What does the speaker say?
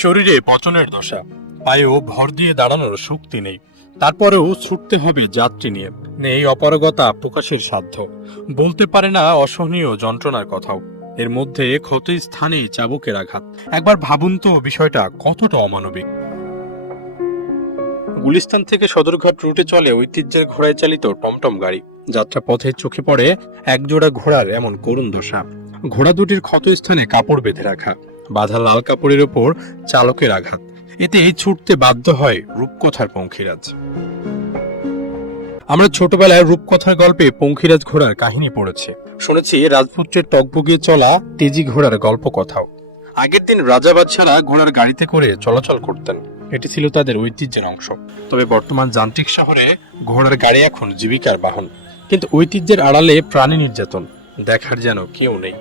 শরীরে পচনের দশা, পায়েও ভর দিয়ে দাঁড়ানোর শক্তি নেই, তারপরেও ছুটতে হবে যাত্রী নিয়ে। নেই অপারগতা প্রকাশের সাধ্য, বলতে পারে না অসহনীয় যন্ত্রণার কথাও। এর মধ্যে ক্ষত স্থানে চাবুকের আঘাত। একবার ভাবুন তো বিষয়টা কতটা অমানবিক। গুলিস্তান থেকে সদরঘাট রুটে চলে ঐতিহ্যের ঘোড়ায় চালিত টমটম গাড়ি। যাত্রা পথে চোখে পড়ে একজোড়া ঘোড়ার এমন করুণ দশা। ঘোড়া দুটির ক্ষতস্থানে কাপড় বেঁধে রাখা, বাঁধা লাল কাপড়ের ওপর চালকের আঘাত। এতে ছুটতে বাধ্য হয় রূপকথার পঙ্খিরাজ। আমরা ছোটবেলায় রূপকথার গল্পে পঙ্খিরাজ ঘোড়ার কাহিনী পড়েছি, শুনেছি রাজপুত্রের টকবগিয়ে চলা তেজি ঘোড়ার গল্প কথাও। আগের দিন রাজা বাদশারা ঘোড়ার গাড়িতে করে চলাচল করতেন, এটি ছিল তাদের ঐতিহ্যের অংশ। তবে বর্তমান যান্ত্রিক শহরে ঘোড়ার গাড়ি এখন জীবিকার বাহন, কিন্তু ঐতিহ্যের আড়ালে প্রাণী নির্যাতন দেখার যেন কেউ নেই।